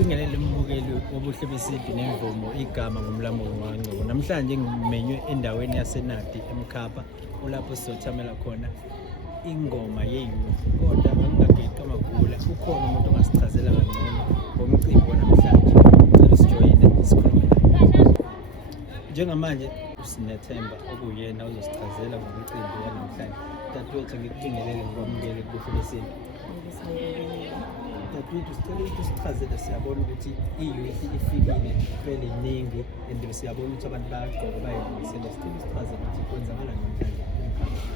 Ngibingelele umbukeli wobuhle besintu nemvumo igama ngumlamo wangco. Namhlanje ngimenywe endaweni yaseNadi eMkhapha lapho sizothamela khona ingoma ye-youth. Kodwa ngingagexi amagula. Ukhona umuntu ongasichazela kangcono ngomcimbi wanamhlanje. Ngicela sijoyine sikhulume naye. Njengamanje usinethemba okuyena uzosichazela ngomcimbi wanamhlanje. Dadewethu ngikubingelele ngokwamukele kubuhle besintu. Dadewethu sicela ukuthi sichazele, siyabona ukuthi i-youth ifikile vele iningi and siyabona ukuthi abantu bayagqoka bayilungisele. Sicela sichazele ukuthi kwenzakala namhlanje eMkhapha.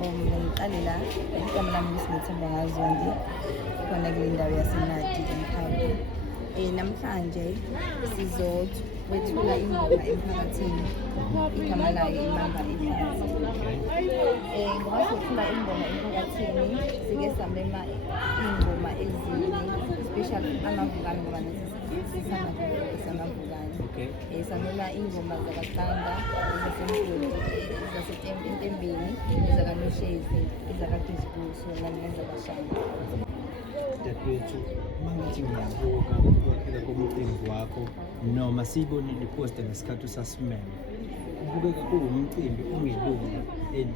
Ngiqale la igama lami ngisinethemba ngazondi khona kule ndawo yaseNadi eMkhapha. Namhlanje sizowethula ingoma emphakathini, igama layo imamba ihlazo. Ngoba sothula ingoma emphakathini sike samema ingoma ezine, especially amavukane ngoba samavukane. Samema ingoma zakaStanda, zaseNtembeni, ezakaNoshezi, ezakaDisbuso nezakashanga. Dadewethu, uma ngithi ngiyabuka ukwakheka komcimbi wakho noma siyibonile iposta ngesikhathi usasimeme, kubukeka kuwumcimbi ongelunga and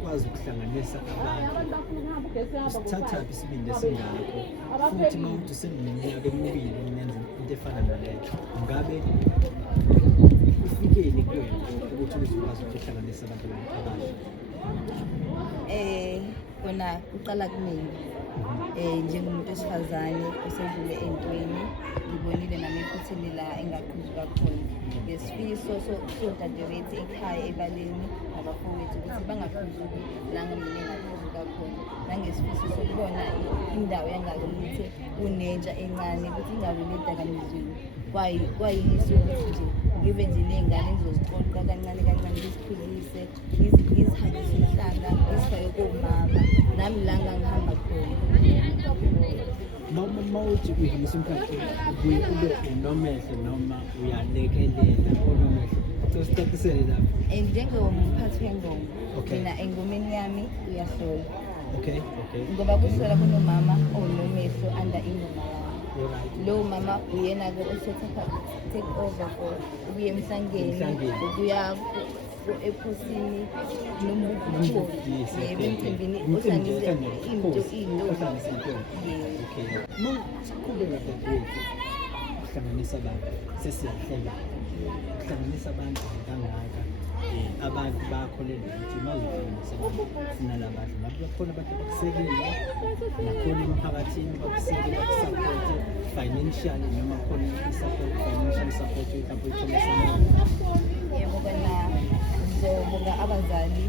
ukwazi ukuhlanganisa abantu. Usithathaphi isibindi esingakho futhi uma uthi useneminyaka emibili ungenza into efana naleyo, ngabe ufikeni kuwena ukuthi uzokwazi ukuhlanganisa abantu abasha? Kona uqala kumina njengomuntu wesifazane osedlule entweni, ngibonile nami ephutheni la engaqhuzuka khona ngesifiso sodadewethu ekhaya ebaleni nabafowethu ukuthi bangaqhuzuki la ngamina engaqhuzuka khona, nangesifiso sokubona indawo yangakithi kunentsha encane ukuthi ingaweli edakamizweni. Kwayiso ukuthi nje ngibe nje ney'ngane engizozixoxa kancane kancane, ngizikhulise, ngizihambise umhlanga, ngizifake komama nami la ngangihamba khona. Uma uthi uyihambisa umhlanga ubuye ube unomehle noma uyalekelela unomehle, sesicacisele lapho. Njengomphathi wengoma, mina engomeni yami uyahlola. Okay. Ngoba kuhlola kunomama onomehlo under ingoma yami. Lowo mama uyena-ke take over for ukuya emhlangeni, ukuya ephosini nombukholi emcimbini ohlanganise into. Uma siqhubeka dadewethu ukuhlanganisa abantu, sesiyahlela ukuhlanganisa abantu kangaka, abantu bakholelwa ukuthi uma uzihlanganisa abantu sinalabahle nabo bakhona abantu abakusekile, nakhona emphakathini bakusekile, bakusapote financially noma khona financial support mhlawumbe uyithola samanye. Yebo, kona ngizobonga abazali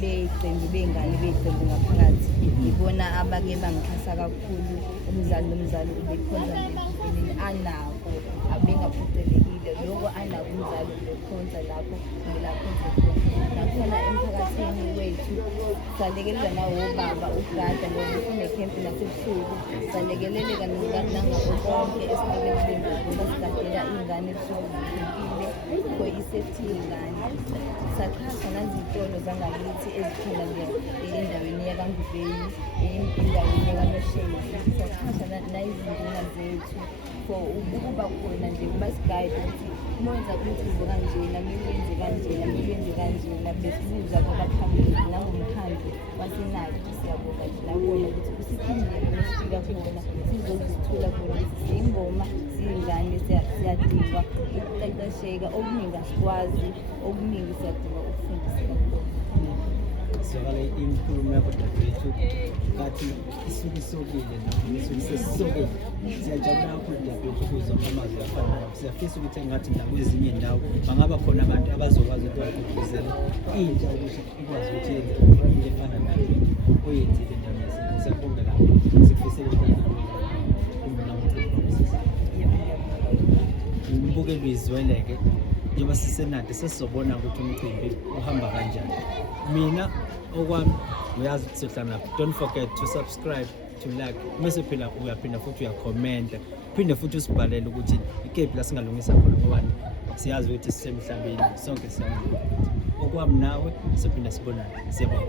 beqembu bengane beqembu ngaphakathi. Ngibona abake bangixhasa kakhulu, umzali nomzali ubekhonza nje anako, abengaphoqelekile lokho anako umzali ubekhonza lapho ngilakhonza khona. Nakhona emphakathini wethu salekelelwa nawo baba ugada ngoba kunekhempi nasebusuku, salekeleleka nangabo konke esibekele ngoba sigadela iy'ngane ebusuku ziphepile for i-safety y'ngane. Saxhasa naziy'tolo zangakithi ezikhona endaweni yakangubeni, endaweni yakanoshezi, saxhasa nayizinduna zethu for ukuba khona nje basigayide ukuthi uma wenza umcimbi kanjena, kumele wenze kanjena, kumele wenze kanjena. Besibuza kwabaphambili nangomkhandlu waseNadi, siyabonga nje nakona ukuthi usiphindile mesifika khona sizozithula khona ukuthi siyingoma, siyingane, siyadinga ukuqeqesheka, okuningi asikwazi, okuningi siyadinga ukufundiseka khona. Sizwakala inkulumo yakho dadewethu ngathi isuke isokile noma isuke sesisokile. Siyajabula kakhulu dadewethu ukuzwa amazwi afana nawo. Siyafisa ukuthi engathi nakwezinye indawo bangaba khona abantu abazokwazi ukuthi bagqugquzele intsha ukuthi ikwazi ukuthi yenze into efana nayo oyenzile endaweni yaseNadi. Siyabonga lapho, sikufisela umbukeli uyizweleke njengoba siseNadi sesizobona ukuthi umcimbi uhamba kanjani. Mina okwami uyazi ukuthi sihlala lapho. Don't forget to subscribe, to like, mase phela uyaphinda futhi uyakhomenta, phinde futhi usibhalele ukuthi ikephi la singalungisa khona ngoba siyazi ukuthi sisemhlabeni sonke siyangena. Okwami nawe siphinda sibonane. Siyabonga.